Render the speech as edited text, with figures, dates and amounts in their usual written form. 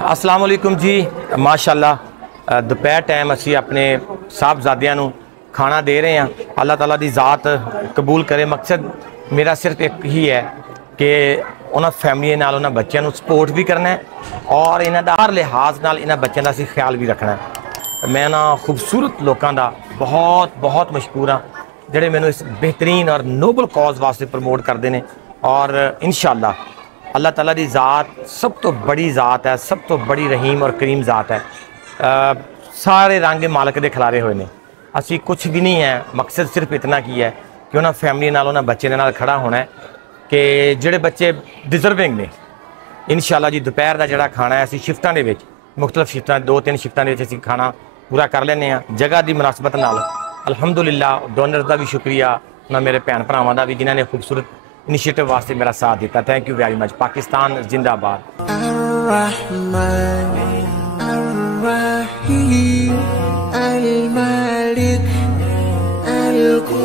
अस्सलाम वालेकुम जी। माशाअल्लाह दोपहर टाइम असी अपने साहबजादियां नूं खाना दे रहे हैं। अल्लाह ताला दी ज़ात कबूल करे। मकसद मेरा सिर्फ एक ही है कि उन्हां फैमिली नाल उन्हां बच्चों नूं सपोर्ट भी करना है और इन्हां दा हर लिहाज नाल इन्हां बच्चों दा असीं ख्याल भी रखना है। मैं ना खूबसूरत लोगों का बहुत बहुत मशहूर हाँ जिहड़े मैनूं इस बेहतरीन और नोबल कॉज वास्ते प्रमोट करते हैं और इंशाअल्लाह अल्लाह ताला दी ज़ात सब तो बड़ी ज़ात है, सब तो बड़ी रहीम और करीम ज़ात है। सारे रंग मालक दे खिलारे हुए ने। असी कुछ भी नहीं है, मकसद सिर्फ इतना की है कि उन्होंने फैमिली नाल उन्होंने बच्चे नाल खड़ा होना है कि जिहड़े बच्चे डिजर्विंग ने। इंशाअल्लाह जी दोपहर का जिहड़ा खाना है असी शिफ्टां दे विच मुख्तलिफ शिफ्टां 2-3 शिफ्टां दे विच असी खाना पूरा कर लैंदे हां। जगह की मुनासबत नाल अल्हम्दुलिल्लाह डोनर का भी शुक्रिया, ना मेरे भैन भरावां दा भी जिन्होंने खूबसूरत इनिशिएटिव वास्ते मेरा साथ दिता। Thank you very much. Pakistan जिंदाबाद। Al-Malik Al-Qudus